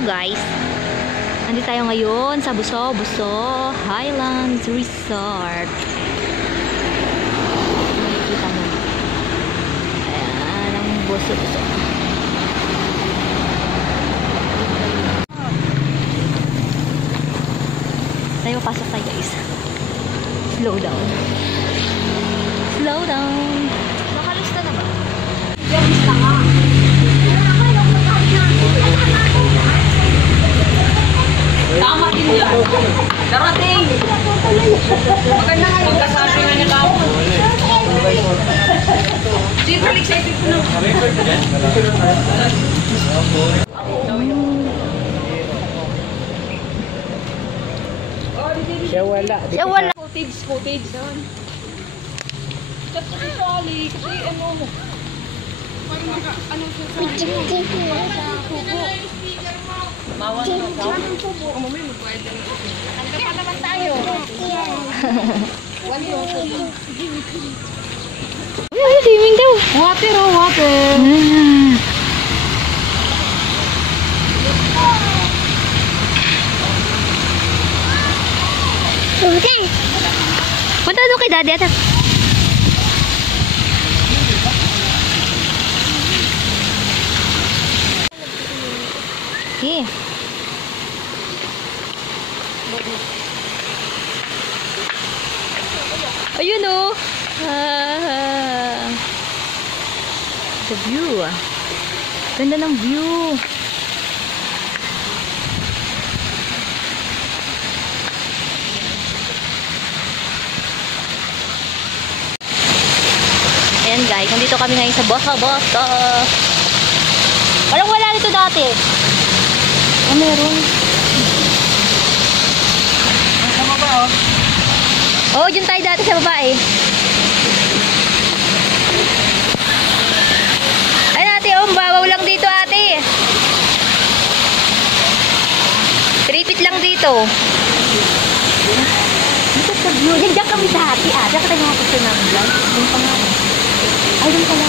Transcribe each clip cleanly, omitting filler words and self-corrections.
Hello guys! Nandito tayo ngayon sa Buso Highlands Resort. Makikita mo. Ayan ang Buso. Tayo pasok tayo guys. Slow down. Slow down. Nakalista na ba? Nakalista nga. Tama din yan. Darating. Maganda nga yung kasabi nga niya tao. Super excited ko na. Siya wala. Siya wala. Footage doon. Kasi sorry, kasi ano mo. Ano siya sa kubo. Mawan ka daw. Mamay magbayad lang. Kaya naman tayo. Ay, swimming daw. Water oh, water. Okay. Punta doon kay daddy atak. Okay. Ayun oh. The view. Ganda ng view. Ayan guys, nandito kami ngayon sa Buso. Walang wala nito dati. Oh, meron. Sa baba oh. Oh, dyan tayo dati sa baba eh. Ay ate, oh, babaw lang dito ate. 3 feet lang dito. Dito sa view. Diyan kami dati ah. Diyan ka tayo mga picture ng vlog. Doon pa nga. Ay, doon pala.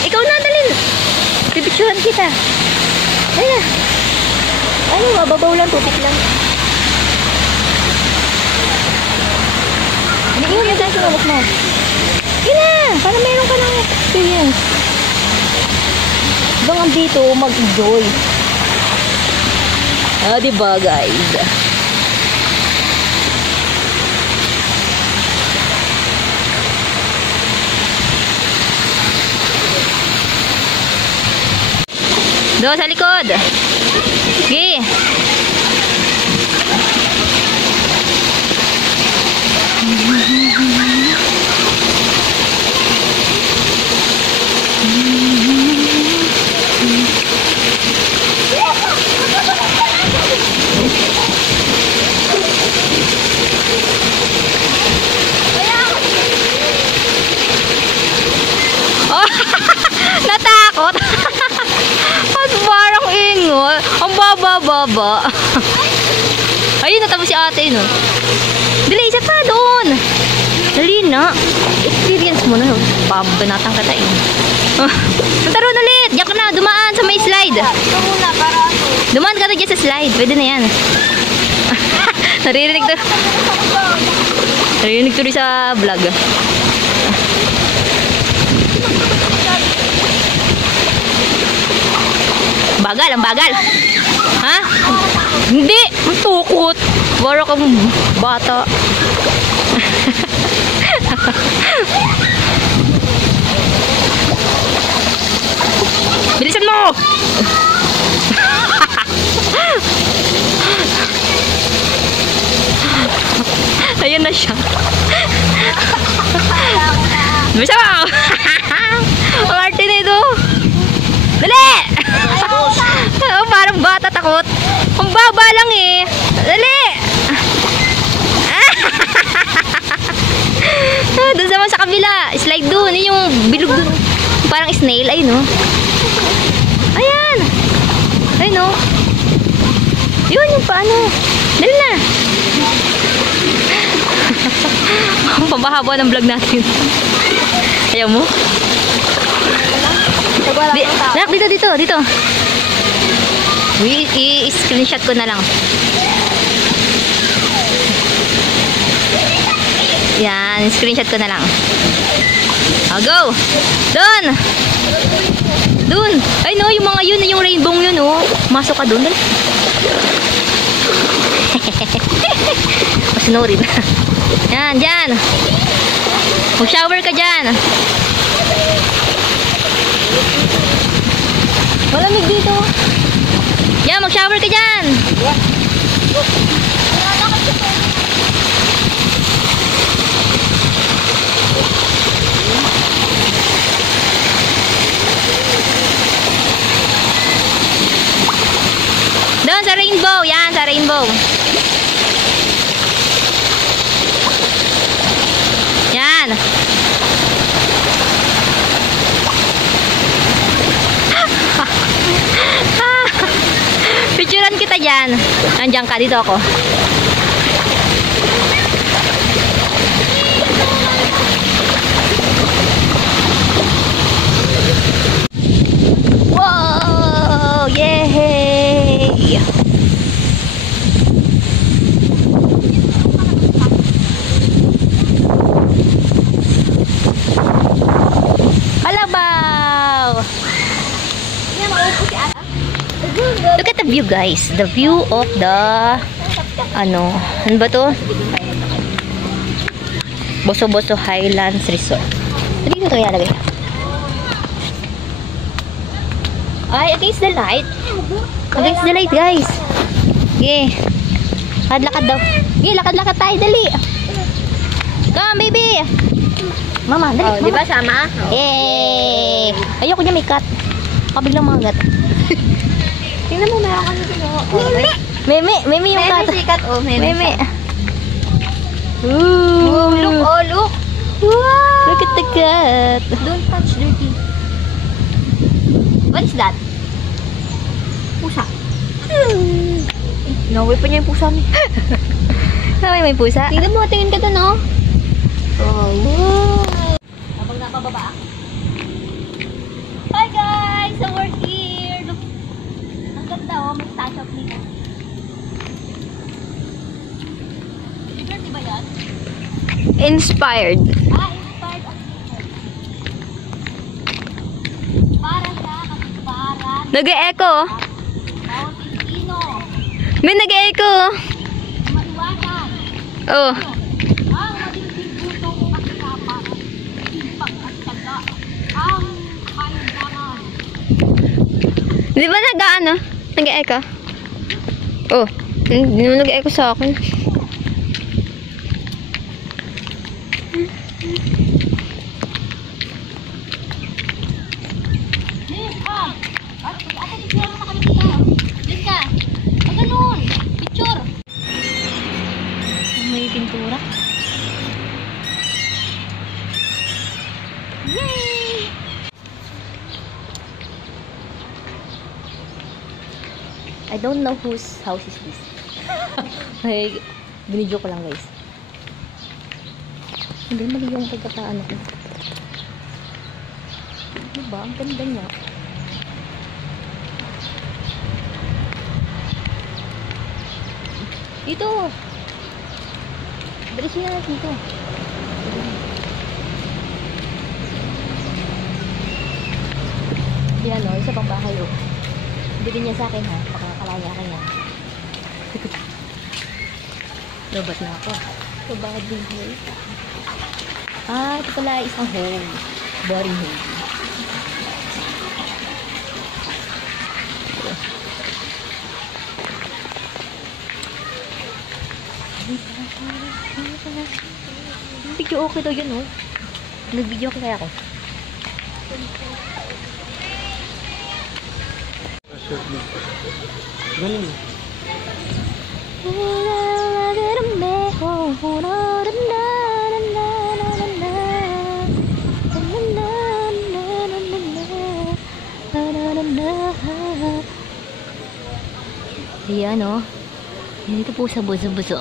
Ikaw na, dalin. Pipicturean kita. Ayan. Ano, mababaw lang, tupik lang. Hindi mo yung sinulok mo. Ina, para meron ka ng experience. Bang dito, mag-enjoy. Ah, diba guys? Doon sa likod. Okay. Oh, natakot. Parang ingol. Ang baba-baba. Ayun, natapos si ate, no? Dali, isa pa doon. Dali na. Experience mo na, no? Pabanatang ka tayo. Taron ulit. Diyan ka na. Dumaan sa may slide. Ito muna, para ano. Dumaan ka na dyan sa slide. Pwede na yan. Naririnig to. Naririnig to rin sa vlog. Bagal, ang bagal. Ha? Hindi, ang tukot. Wala kang bata. Bilisan mo! Ayun na siya. Bilisan mo! Ang arte nito. Dali! Oh, parang bata takot. Ang baba lang eh. Dali! Doon naman sa kabila. Slide doon. Yun yung bilog doon. Parang snail. Ayun, no? Ayan. Ayun, no? Yun, yung paano. Dali na. Ang pambahaba ng vlog natin. Ayaw mo? Nak, dito. I-screenshot ko na lang. Yan, screenshot ko na lang. I'll go. Doon. Ay no, yung mga yun, yung rainbow yun, oh. Masok ka doon. Masunurin. Yan, dyan. Mag-shower ka dyan. Malamig dito. Yan, mag-shower ka dyan. Doon sa rainbow. Yan, sa rainbow. Yan. Picturean kita dyan. Nandiyan ka, dito ako. Wow! Yay! Halabaw! Look at the view, guys. The view of the ano ba to? Boso-Boso Highlands Resort. Dito to yan lagay. Ay, against the light. Against the light, guys. Okay. Lakad daw. Okay, lakad tayo, dali. Come, baby. Mama, dali. Oh, di ba sama? Yay! Ayoko niya may cut. Kabiglang mga gat. Tingnan mo, meron ka nito. Meme yung cut. Sikat, oh. Meme. Oh, look. Wow! Look at the cat. Don't touch dirty. What is that? Pusa. Naway pa niya yung pusa niya. Naway may pusa? Tingnan mo, tingin ka doon, no? Oh. Habang napababa. Hi guys! So we're here. Look. Ang ganda, oh. May statue of Lina. Liberty ba yan? Inspired. Inspired of Lina. Para siya, kapitbaran. Nag-e-echo. Bawang Pilipino. May nag-e-echo. Maliwanag. Oh. Ang matinding puso at kapat. Timbang at taga. Ang kayamanan. Di ba nag-ano? Nag-e-echo? Oh. Hindi mo nag-e-echo sa akin. May pintura. Yay! I don't know whose house is this. Ay, binidyo ko lang, guys. Hindi mali yung pagkakaano ko. Diba? Ang ganda niya. Dito! Dalisin na natin ito. Yan o, isa pang bahay o. Bigyan niya sa akin ha, makakalaya ka yan. Lobat na ako. Ito bakit bahay? Ito pala isang home. Boring home. Video okay daw yun, oh. Nag-video okay kaya ako. Ganun. Ayan, oh. Dito po sa buso-buso.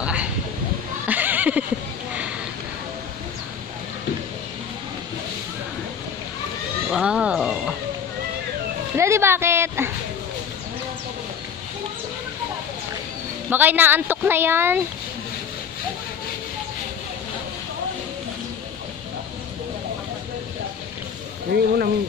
Wow. Daddy, bakit? Baka inaantok na yan. Hindi mo namin.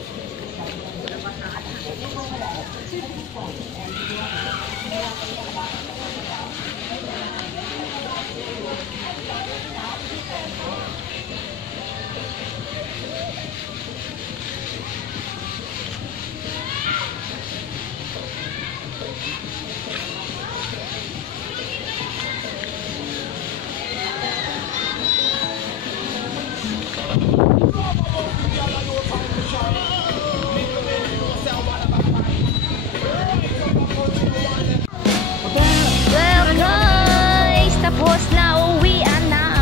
Well guys, tapos na, uwian na.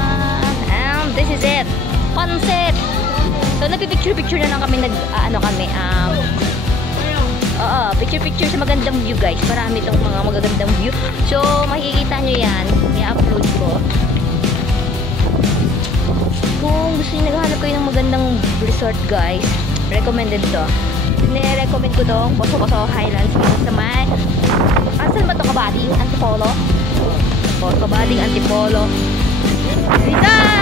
And this is it. Pansit. So nagpipicture-picture na lang kami, picture-picture sa magandang view guys. Marami itong mga magagandang view. So makikita nyo yan. I-upload ko. Kung gusto nyo naghahanap kayo ng magandang resort guys, recommended to. Nire-recommend ko to, Poso Highlands sa may asan ba ito, Kabading Antipolo? Kabading Antipolo. Rizal!